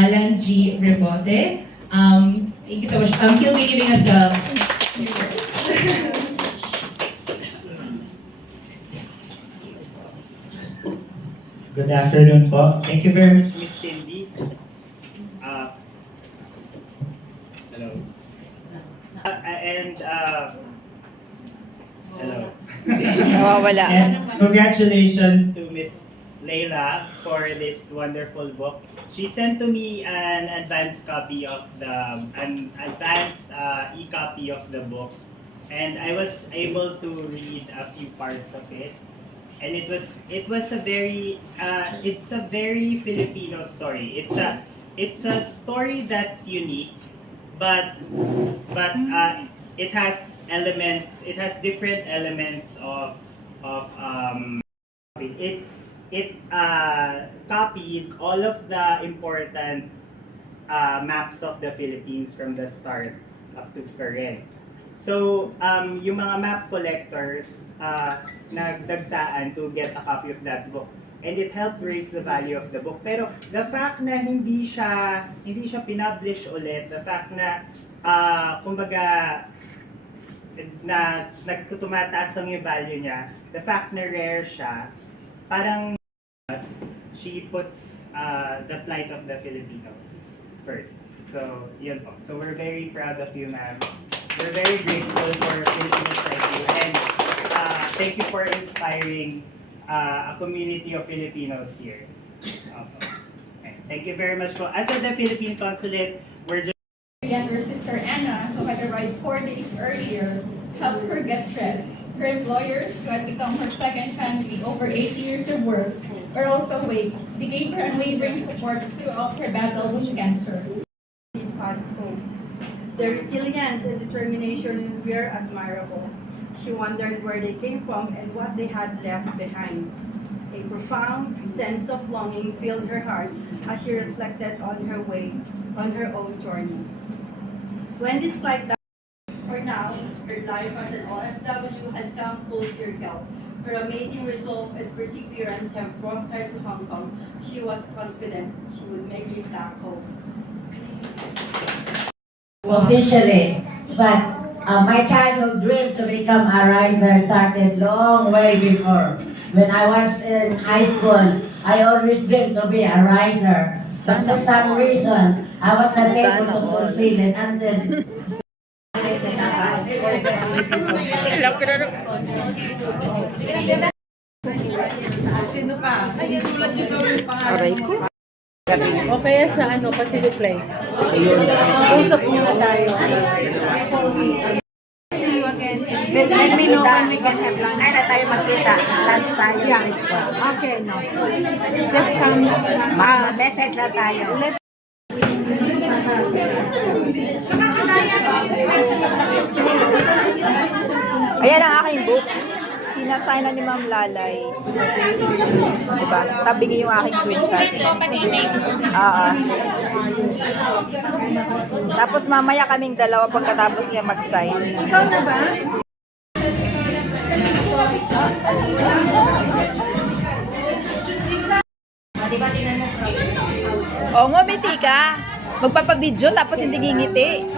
Alan G. Rebote. Thank you so much. He'll be giving us a... Good afternoon po. Thank you very much, Miss Cindy. Hello. Hello. Nawawala. And congratulations to Miss Leila for this wonderful book. She sent to me an advanced copy of e-copy of the book, and I was able to read a few parts of it. And it was a very it's a very Filipino story. It's a story that's unique, but it has elements. It has different elements of copied all of the important maps of the Philippines from the start up to current. So, yung mga map collectors nagdagsaan to get a copy of that book. And it helped raise the value of the book. Pero the fact na hindi siya pinublish ulit, the fact na kumbaga na nagtutumataas ang yung value niya, the fact na rare siya, parang she puts the plight of the Filipino first. So, yun po. So, we're very proud of you, ma'am. We're very grateful for Filipinos like you. And thank you for inspiring a community of Filipinos here. Okay. Thank you very much po. As of the Philippine Consulate, we're just... Younger sister Anna, who had arrived 4 days earlier, helped her get dressed. Her employers, who had become her second family over 8 years of work, were also awake. They gave her unwavering support throughout her battle with cancer. Fast home. Their resilience and determination were admirable. She wondered where they came from and what they had left behind. A profound sense of longing filled her heart as she reflected on her own journey. When this flight for now, her life as an OFW has come full circle. Her amazing resolve and perseverance have brought her to Hong Kong. She was confident she would make it back home. Officially, but my childhood dream to become a writer started long way before. When I was in high school, I always dreamed to be a writer. But for some reason, I was not able to fulfill it until... Sino pa? Sulat nyo daw yung pangalan. Aray ko. O kaya sa Pacific Place. Usap muna tayo. See you again. Let me know when we can have lunch. Ay, na tayo magkita. Lunch tayo. Yeah. Okay, no. Just come. Message na tayo. Ayan ang aking book. Sinasay na ni Ma'am Lalay. Diba? Tabi niyo yung aking screenshot. Tapos mamaya kaming dalawa pagkatapos niya mag-sign. Ikaw na ba? O, ngumiti ka. Magpapabidyo tapos hindi ngingiti.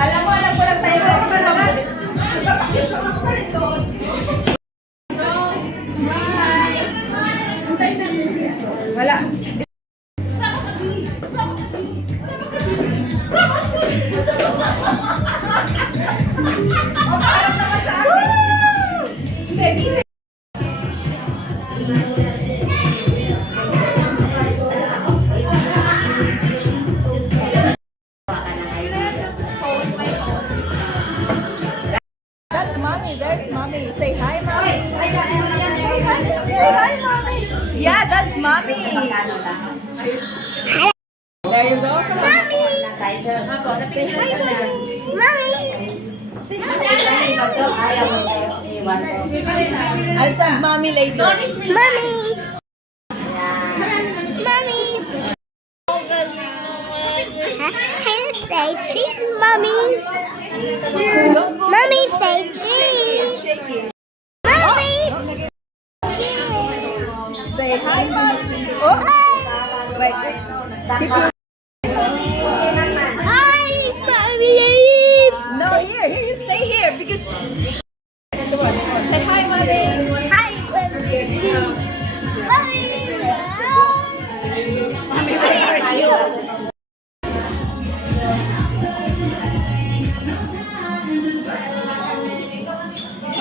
Alam mo lang tayo. Wala. That's mommy. There's mommy. Say hi, mommy. Say hi, mommy. Yeah, that's mommy. There you go. Mommy. Say hi, mommy. Say hi. I'll send mommy later. Mommy. Mommy. Say cheese, mommy. Mommy, say cheese. Mommy. Say hi, mommy. Oh, wait, wait. Keep your... Hi, Mommy. No, here, you stay here because... Say hi, mommy. Hi,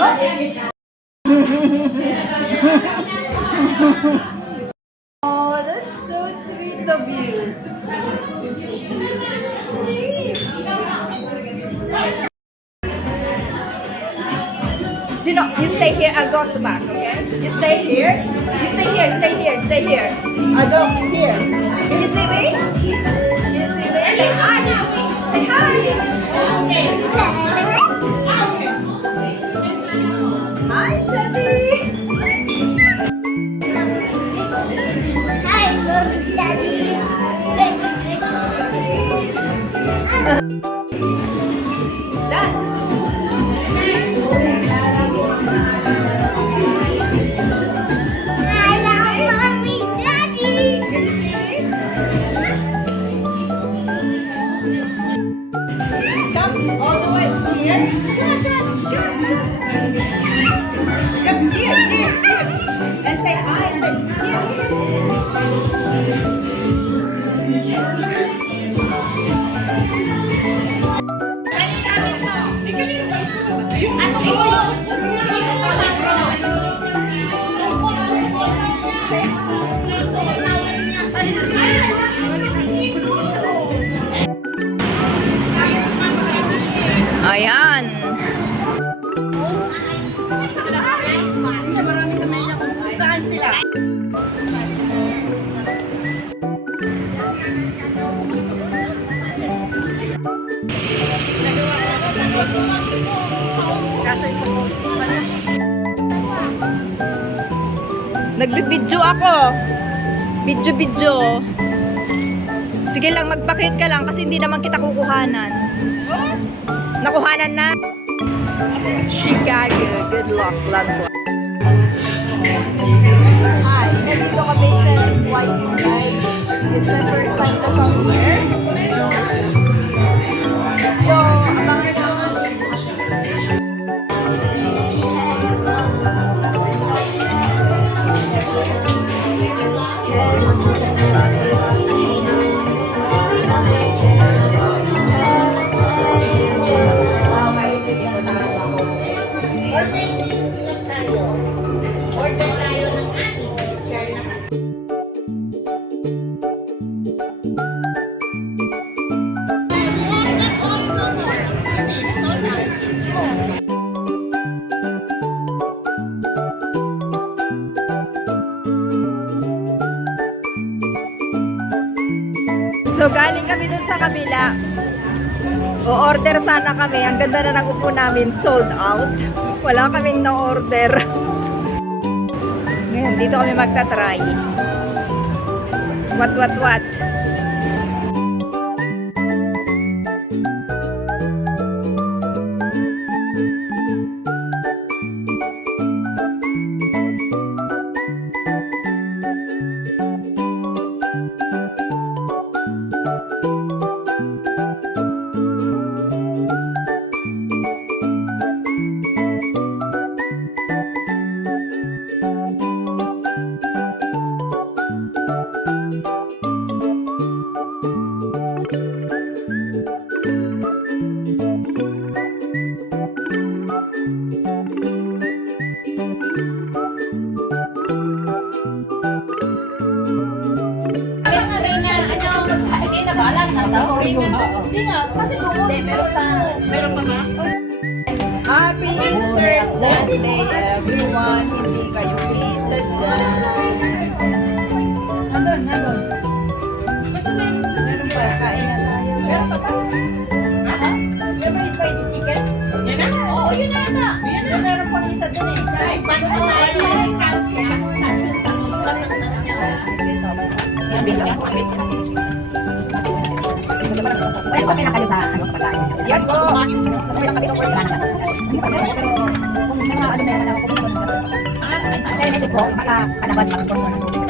Mommy. Oh, that's so sweet of you. Gino, you stay here. I'll go to the back, okay? You stay here. You stay here. Stay here. Stay here. I'll go here. Can you see me? Can you see me? Say hi. Say hi. Hi, Steffi. Hi, Mommy, Daddy. Dance. Hi, Mommy, Daddy. Can you see me? Come all the way here. Come here. And say hi. Say here. Ayan. Saan sila? Nagbibidyo ako. Bidyo. Sige lang, magpakit ka lang kasi hindi naman kita kukuhanan. Nakuhanan na. Chicago. Good luck, Landwa. Hi, nandito kami sa White guys. It's my first time to come here. So, abangan naman. So, galing kami dun sa kabila. O-order sana kami. Ang ganda na ng upo namin. Sold out. Wala kaming na-order. Ngayon, dito kami magta-try. What? Happy Easter Sunday, everyone. Hindi kayo kita dyan. Nandun. Meron pa, kain na tayo. Meron pa ba? Meron pa yung spicy chicken? Yan na? Oo, yun na. Meron pa isa dun eh. Ay, paano na tayo? Pwede ba kayo sa pagkain? Yes po. Kung may mga ano meron ako, kung may mga ano, baka kanaban, sponsor na.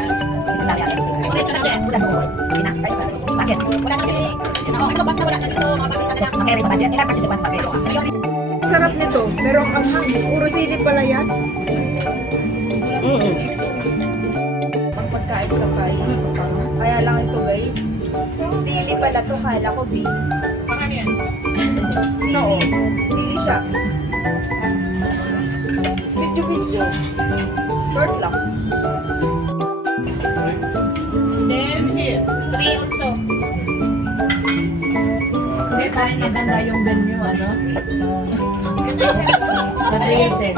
ulit yung Jess. Ulan mo. Hindi na. Tayo sa bakit? Wala na kami. Ano ba? Wala na dito. Mga bakit sa nila. Carry sa budget. Ilan participants pa pero. Sarap nito, pero ang anghang. Puro sili pala yan. Pang pagkain sa kain. Kaya lang ito guys. Sili pala to, kala ko beans. Ano yan? Sili. Sili siya. Video. Short lang. Then, 3 also. Hindi, parang maganda yung venue, ano? Madrid.